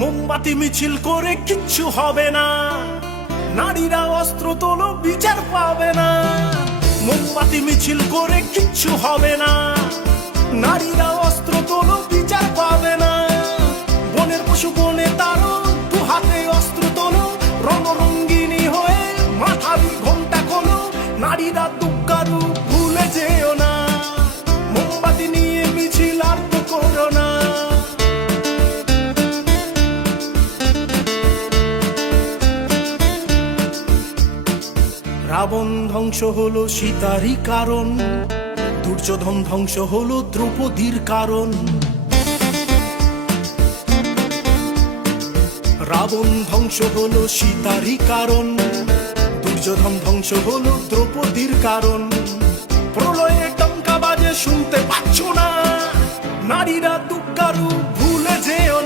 মোমবাতি মিছিল করে কিচ্ছু হবে না, নারীরা অস্ত্র তোলো বিচার পাবে না। মোমবাতি মিছিল করে কিচ্ছু হবে না, নারীরা অস্ত্র তোলো বিচার পাবে না। বনের পশু বনে তারো, দু হাতে অস্ত্র তোলো, রণরঙ্গিনী হয়ে মাথারি ঘোমটা খোলো। নারীরা দুঃখারু ভুলে যেও না, মোমবাতি নিয়ে মিছিল আর তো করো না। রাবণ ধ্বংস হলো সীতারই কারণ, দুর্যোধন ধ্বংস হলো দ্রৌপদীর কারণ। রাবণ ধ্বংস হলো সীতারই কারণ, দুর্যোধন ধ্বংস হলো দ্রৌপদীর কারণ। প্রলয়ে টঙ্কা বাজে শুনতে পাচ্ছ না, নারীরা দুঃখারু ভুলে যেও